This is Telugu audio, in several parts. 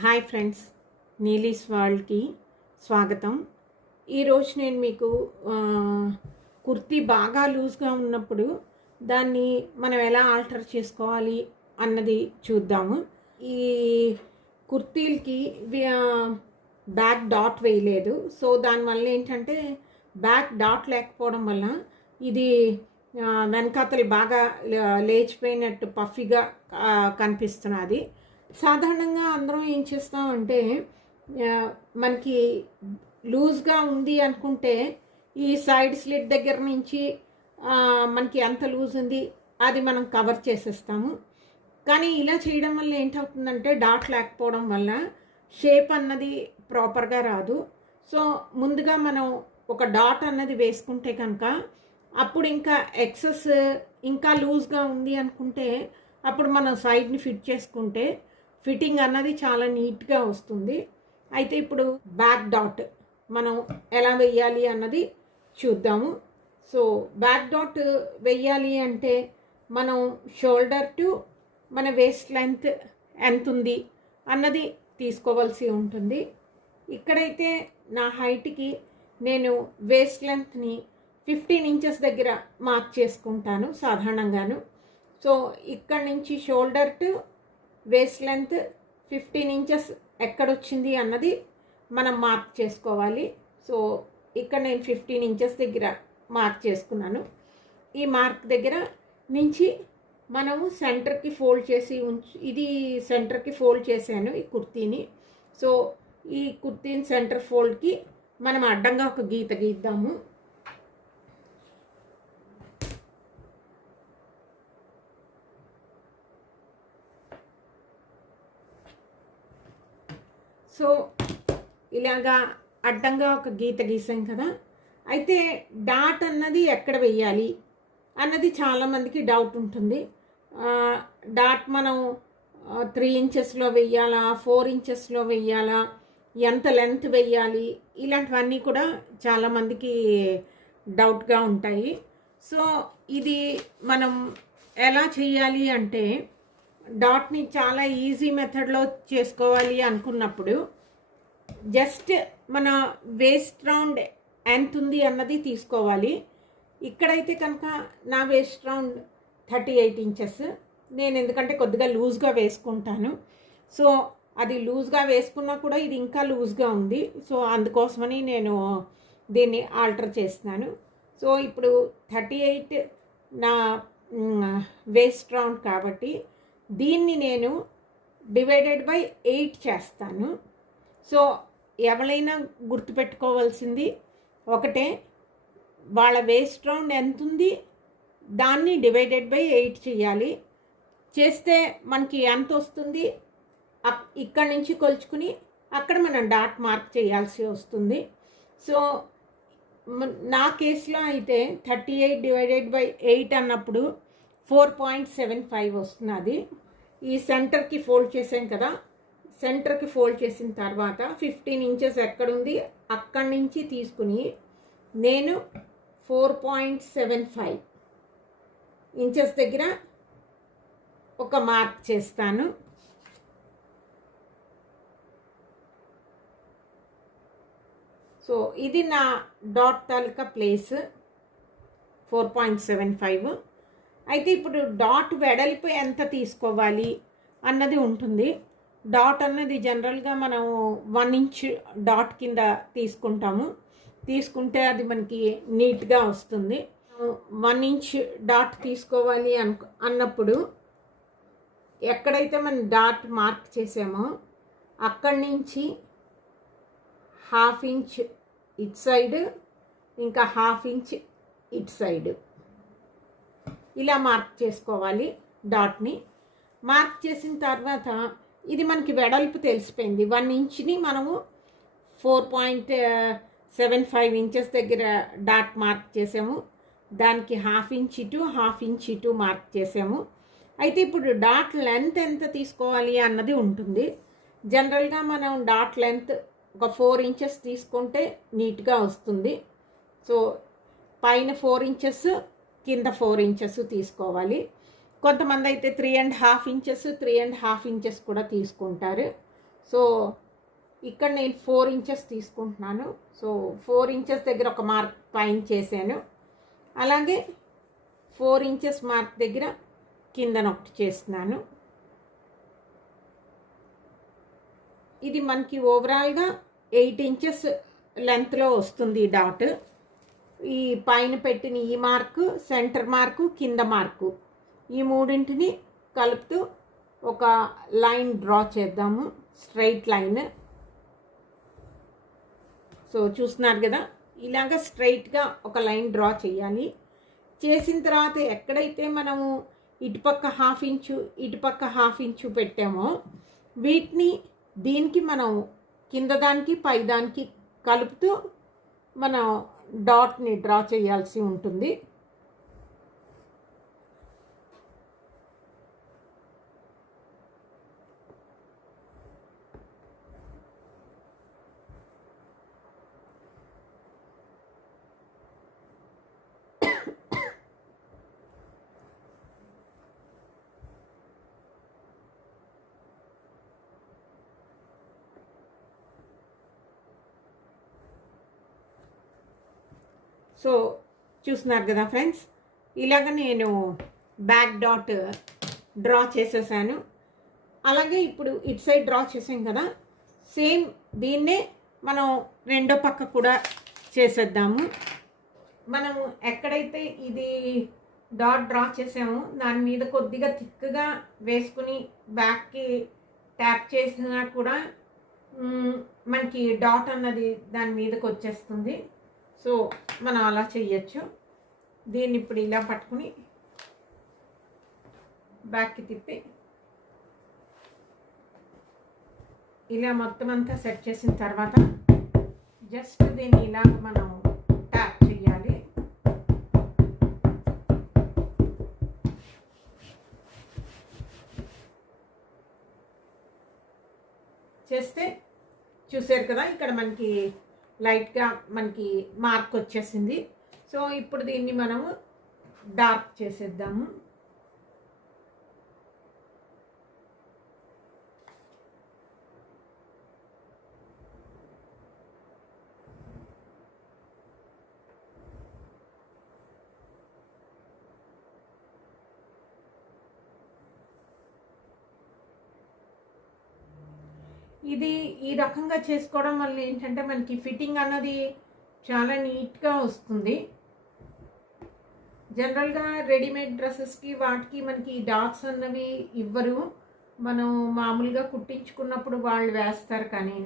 హాయ్ ఫ్రెండ్స్ నీలీస్ వరల్డ్కి స్వాగతం. ఈరోజు నేను మీకు కుర్తీ బాగా లూజ్గా ఉన్నప్పుడు దాన్ని మనం ఎలా ఆల్టర్ చేసుకోవాలి అన్నది చూద్దాము. ఈ కుర్తీలకి బ్యాక్ డాట్ వేయలేదు. సో దానివల్ల ఏంటంటే బ్యాక్ డాట్ లేకపోవడం వల్ల ఇది వెనకాతలు బాగా లేచిపోయినట్టు పఫీగా కనిపిస్తున్నది. సాధారణంగా అందరం ఏం చేస్తామంటే అంటే మనకి లూజ్గా ఉంది అనుకుంటే ఈ సైడ్ స్లిట్ దగ్గర నుంచి మనకి ఎంత లూజ్ ఉంది అది మనం కవర్ చేసేస్తాము. కానీ ఇలా చేయడం వల్ల ఏంటవుతుందంటే డాట్ లేకపోవడం వల్ల షేప్ అన్నది ప్రాపర్గా రాదు. సో ముందుగా మనం ఒక డాట్ అన్నది వేసుకుంటే కనుక అప్పుడు ఇంకా ఎక్సెస్ ఇంకా లూజ్గా ఉంది అనుకుంటే అప్పుడు మనం సైడ్ని ఫిట్ చేసుకుంటే ఫిట్టింగ్ అన్నది చాలా నీట్గా వస్తుంది. అయితే ఇప్పుడు బ్యాక్ డాట్ మనం ఎలా వెయ్యాలి అన్నది చూద్దాము. సో బ్యాక్ డాట్ వెయ్యాలి అంటే మనం షోల్డర్ టు మన వేస్ట్ లెంత్ ఎంత ఉంది అన్నది తీసుకోవాల్సి ఉంటుంది. ఇక్కడైతే నా హైట్కి నేను వేస్ట్ లెంత్ని ఫిఫ్టీన్ ఇంచెస్ దగ్గర మార్క్ చేసుకుంటాను సాధారణంగాను. సో ఇక్కడ నుంచి shoulder to waist length fifteen inches ఎక్కడొచ్చింది అన్నది మనం మార్క్ చేసుకోవాలి. సో ఇక్కడ నేను ఫిఫ్టీన్ ఇంచెస్ దగ్గర మార్క్ చేసుకున్నాను. ఈ మార్క్ దగ్గర నుంచి మనము సెంటర్కి ఫోల్డ్ చేసి ఉంచు ఇది సెంటర్కి ఫోల్డ్ చేశాను ఈ కుర్తీని. సో ఈ కుర్తీని సెంటర్ ఫోల్డ్కి మనం అడ్డంగా ఒక గీత గీద్దాము సో ఇలాగా అడ్డంగా ఒక గీత గీసాం కదా. అయితే డాట్ అన్నది ఎక్కడ వెయ్యాలి అన్నది చాలామందికి డౌట్ ఉంటుంది. డాట్ మనం త్రీ ఇంచెస్లో వెయ్యాలా ఫోర్ ఇంచెస్లో వెయ్యాలా ఎంత లెంత్ వెయ్యాలి ఇలాంటివన్నీ కూడా చాలామందికి డౌట్గా ఉంటాయి. సో ఇది మనం ఎలా చేయాలి అంటే డాట్ని చాలా ఈజీ మెథడ్లో చేసుకోవాలి అనుకున్నప్పుడు జస్ట్ మన వేస్ట్ రౌండ్ ఎంత ఉంది అన్నది తీసుకోవాలి. ఇక్కడైతే కనుక నా waist round thirty eight inches నేను ఎందుకంటే కొద్దిగా లూజ్గా వేసుకుంటాను. సో అది లూజ్గా వేసుకున్నా కూడా ఇది ఇంకా లూజ్గా ఉంది. సో అందుకోసమని నేను దీన్ని ఆల్టర్ చేస్తున్నాను. సో ఇప్పుడు థర్టీ ఎయిట్ నా వేస్ట్ రౌండ్ కాబట్టి దీన్ని నేను డివైడెడ్ బై ఎయిట్ చేస్తాను. సో ఎవరైనా గుర్తుపెట్టుకోవాల్సింది ఒకటే వాళ్ళ వేస్ట్ రౌండ్ ఎంత ఉంది దాన్ని డివైడెడ్ బై ఎయిట్ చేయాలి. చేస్తే మనకి ఎంత వస్తుంది? ఇక్కడ ఇక్కడి నుంచి కొలుచుకుని అక్కడ మనం డాట్ మార్క్ చేయాల్సి వస్తుంది. సో నా కేసులో అయితే thirty eight divided by eight అన్నప్పుడు ఫోర్ పాయింట్ సెవెన్ ఫైవ్ వస్తుంది. ఈ సెంటర్కి ఫోల్డ్ చేసాం కదా సెంటర్కి ఫోల్డ్ చేసిన తర్వాత ఫిఫ్టీన్ ఇంచెస్ ఎక్కడుంది? అక్కడి నుంచి తీసుకుని నేను four point seven five inches దగ్గర ఒక మార్క్ చేస్తాను. సో ఇది నా డాట్ తాలూకా place four point seven five. అయితే ఇప్పుడు డాట్ వెడల్పు ఎంత తీసుకోవాలి అన్నది ఉంటుంది. డాట్ అన్నది జనరల్గా మనం వన్ ఇంచ్ డాట్ కింద తీసుకుంటాము. తీసుకుంటే అది మనకి నీట్గా వస్తుంది. వన్ ఇంచ్ డాట్ తీసుకోవాలి అను అన్నప్పుడు ఎక్కడైతే మనం డాట్ మార్క్ చేసామో అక్కడి నుంచి హాఫ్ ఇంచ్ ఇట్ సైడ్ ఇంకా హాఫ్ ఇంచ్ ఇట్ సైడ్. ఇలా మార్క్ చేసుకోవాలి డాట్ని. మార్క్ చేసిన తర్వాత ఇది మనకి వెడల్పు తెలిసిపోయింది. వన్ ఇంచ్ని మనము four point seven five inches దగ్గర డాట్ మార్క్ చేసాము. దానికి హాఫ్ ఇంచ్ ఇటు హాఫ్ ఇంచ్ ఇటు మార్క్ చేసాము. అయితే ఇప్పుడు డాట్ లెంత్ ఎంత తీసుకోవాలి అన్నది ఉంటుంది. జనరల్గా మనం డాట్ లెంత్ ఒక ఫోర్ ఇంచెస్ తీసుకుంటే నీట్గా వస్తుంది. సో పైన ఫోర్ ఇంచెస్ కింద ఫోర్ ఇంచెస్ తీసుకోవాలి. కొంతమంది అయితే three and half inches three and half inches కూడా తీసుకుంటారు. సో ఇక్కడ నేను ఫోర్ ఇంచెస్ తీసుకుంటున్నాను. సో ఫోర్ ఇంచెస్ దగ్గర ఒక మార్క్ పైన చేశాను. అలాగే ఫోర్ ఇంచెస్ మార్క్ దగ్గర కిందన ఒకటి చేస్తున్నాను. ఇది మనకి ఓవరాల్గా ఎయిట్ ఇంచెస్ లెంత్లో వస్తుంది ఈ డాట్ ఈ పైన పెట్టిన ఈ మార్కు సెంటర్ మార్కు కింద మార్కు ఈ మూడింటిని కలుపుతూ ఒక లైన్ డ్రా చేద్దాము. Straight line. సో చూస్తున్నారు కదా? ఇలాగ స్ట్రైట్గా ఒక లైన్ డ్రా చేయాలి. చేసిన తర్వాత ఎక్కడైతే మనము ఇటుపక్క హాఫ్ ఇంచు ఇటుపక్క హాఫ్ ఇంచు పెట్టామో వీటిని దీనికి మనం కింద దానికి పై దానికి కలుపుతూ మనం డాట్ని డ్రా చేయాల్సి ఉంటుంది. సో చూస్తున్నారు కదా ఫ్రెండ్స్? ఇలాగ నేను బ్యాక్ డాట్ డ్రా చేసేసాను. అలాగే ఇప్పుడు ఇటు సైడ్ డ్రా చేసాం కదా? సేమ్ దీన్నే మనం రెండో పక్క కూడా చేసేద్దాము. మనం ఎక్కడైతే ఇది డాట్ డ్రా చేసామో దాని మీద కొద్దిగా థిక్గా వేసుకుని బ్యాక్కి ట్యాప్ చేసినా కూడా మనకి డాట్ అన్నది దాని మీదకి వచ్చేస్తుంది. సో మనం అలా చెయ్యొచ్చు. దీన్ని ఇప్పుడు ఇలా పట్టుకుని బ్యాక్కి తిప్పి ఇలా మొత్తం అంతా సెట్ చేసిన తర్వాత జస్ట్ దీన్ని ఇలాగ మనం ట్యాప్ చేయాలి చేస్తే చూసారు కదా ఇక్కడ మనకి లైట్గా మనకి మార్క్ వచ్చేసింది. సో ఇప్పుడు దీన్ని మనము డార్క్ చేసేద్దాము ఇది ఈ రకంగా చేసుకోవడం వల్ల ఏంటంటే మనకి ఫిట్టింగ్ అన్నది చాలా నీట్గా వస్తుంది. జనరల్గా రెడీమేడ్ డ్రెస్సెస్కి వాటికి మనకి డాట్స్ అన్నవి ఇవ్వరు. మనం మామూలుగా కుట్టించుకున్నప్పుడు వాళ్ళు వేస్తారు కానీ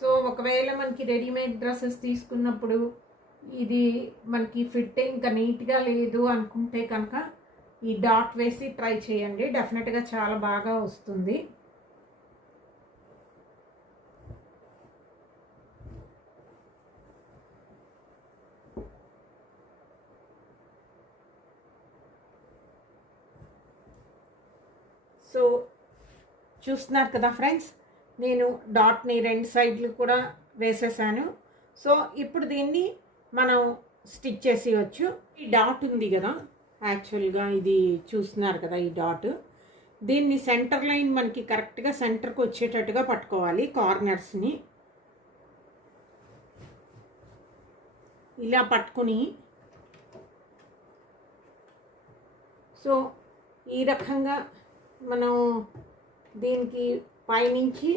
సో ఒకవేళ మనకి రెడీమేడ్ డ్రెస్సెస్ తీసుకున్నప్పుడు ఇది మనకి ఫిట్ ఇంకా నీట్గా లేదు అనుకుంటే కనుక ఈ డాట్ వేసి ట్రై చేయండి. డెఫినెట్గా చాలా బాగా వస్తుంది సో చూస్తున్నారు కదా ఫ్రెండ్స్. నేను డాట్ని రెండు సైడ్లు కూడా వేసేసాను. సో ఇప్పుడు దీన్ని మనం స్టిచ్ చేసేయచ్చు. ఈ డాట్ ఉంది కదా. యాక్చువల్గా ఇది చూస్తున్నారు కదా ఈ డాట్. దీన్ని సెంటర్ లైన్ మనకి కరెక్ట్గా సెంటర్కి వచ్చేటట్టుగా పట్టుకోవాలి కార్నర్స్ని ఇలా పట్టుకుని. సో ఈ రకంగా మనం దీనికి పైనుంచి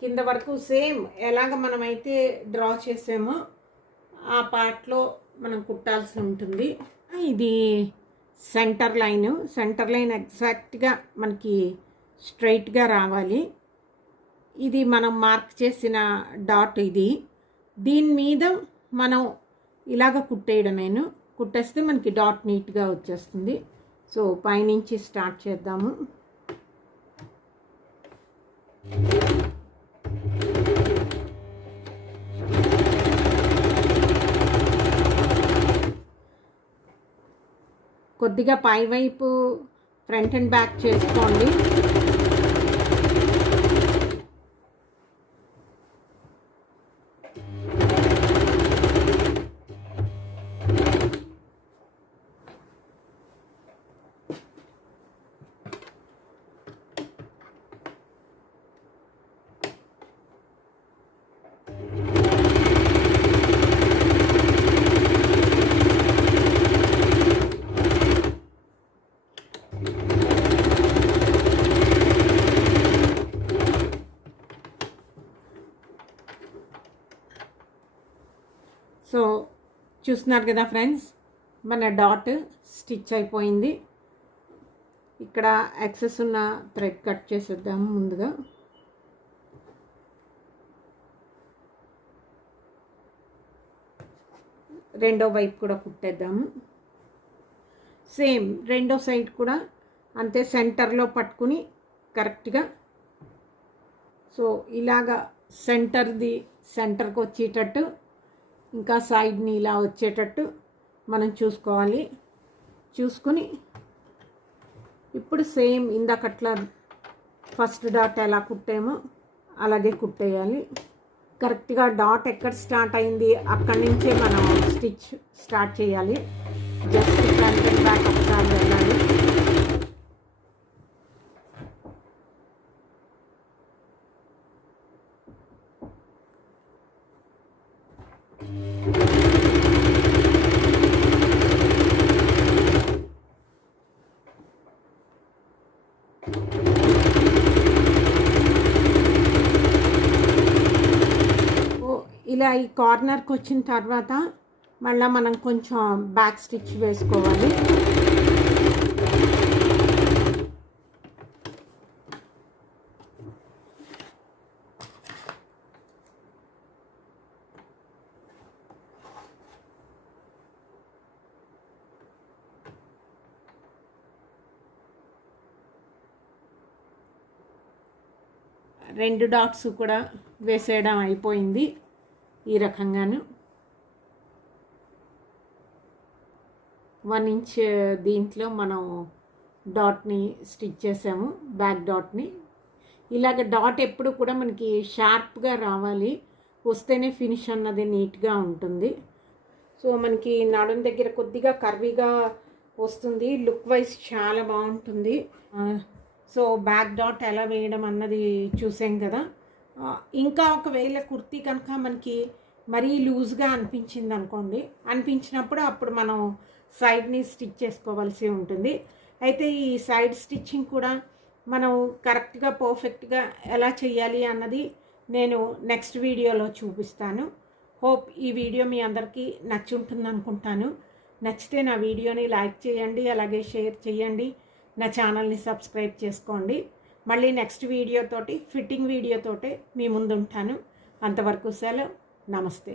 కింద వరకు సేమ్ ఎలాగ మనమైతే డ్రా చేసామో ఆ పార్ట్లో మనం కుట్టాల్సి ఉంటుంది. ఇది సెంటర్ లైన్. సెంటర్ లైన్ ఎగ్జాక్ట్గా మనకి స్ట్రైట్గా రావాలి. ఇది మనం మార్క్ చేసిన డాట్ ఇది. దీని మీద మనం ఇలాగ కుట్టేయడమేను. కుట్టేస్తే మనకి డాట్ నీట్గా వచ్చేస్తుంది. సో పైనుంచి స్టార్ట్ చేద్దాము. కొద్దిగా పై వైపు ఫ్రంట్ అండ్ బ్యాక్ చేసుకోండి. చూస్తున్నారు కదా ఫ్రెండ్స్ మన డాట్ స్టిచ్ అయిపోయింది. ఇక్కడ ఎక్సెస్ ఉన్న థ్రెడ్ కట్ చేసేద్దాము ముందుగా. రెండో వైపు కూడా కుట్టేద్దాము. సేమ్ రెండో సైడ్ కూడా అంతే సెంటర్లో పట్టుకుని కరెక్ట్గా సో ఇలాగా సెంటర్ది సెంటర్కి వచ్చేటట్టు ఇంకా సైడ్ని ఇలా వచ్చేటట్టు మనం చూసుకోవాలి. చూసుకుని ఇప్పుడు సేమ్ ఇందాకట్లా ఫస్ట్ డాట్ ఎలా కుట్టామో అలాగే కుట్టేయాలి. కరెక్ట్గా డాట్ ఎక్కడ స్టార్ట్ అయింది అక్కడి నుంచే మనం స్టిచ్ స్టార్ట్ చేయాలి. జస్ట్ ఇట్లాంటి అండ్ బ్యాక్ ఒకసారి వెళ్ళాలి ఓ, ఇలా ఈ కార్నర్కి వచ్చిన తర్వాత మళ్ళీ మనం కొంచెం బ్యాక్ స్టిచ్ వేసుకోవాలి. రెండు డాట్స్ కూడా వేసేయడం అయిపోయింది. ఈ రకంగాను వన్ ఇంచ్ దీంట్లో మనం డాట్ని స్టిచ్ చేసాము బ్యాక్ డాట్ని ఇలాగ డాట్ ఎప్పుడు కూడా మనకి షార్ప్గా రావాలి. వస్తేనే ఫినిష్ అన్నది నీట్గా ఉంటుంది. సో మనకి నడుం దగ్గర కొద్దిగా కర్వీగా వస్తుంది. లుక్ వైజ్ చాలా బాగుంటుంది. సో బ్యాక్ డాట్ ఎలా వేయడం అన్నది చూసాం కదా. ఇంకా ఒకవేళ కుర్తీ కనుక మనకి మరీ లూజ్గా అనిపించింది అనుకోండి. అనిపించినప్పుడు అప్పుడు మనం సైడ్ని స్టిచ్ చేసుకోవాల్సి ఉంటుంది. అయితే ఈ సైడ్ స్టిచ్చింగ్ కూడా మనం కరెక్ట్గా పర్ఫెక్ట్గా ఎలా చేయాలి అన్నది నేను నెక్స్ట్ వీడియోలో చూపిస్తాను. హోప్ ఈ వీడియో మీ అందరికీ నచ్చి ఉంటుంది అనుకుంటాను. నచ్చితే నా వీడియోని లైక్ చేయండి అలాగే షేర్ చేయండి. నా ఛానల్ని సబ్స్క్రైబ్ చేసుకోండి. మళ్ళీ నెక్స్ట్ వీడియోతోటి ఫిట్టింగ్ వీడియోతోటి మీ ముందు ఉంటాను అంతవరకు సెలవు. నమస్తే.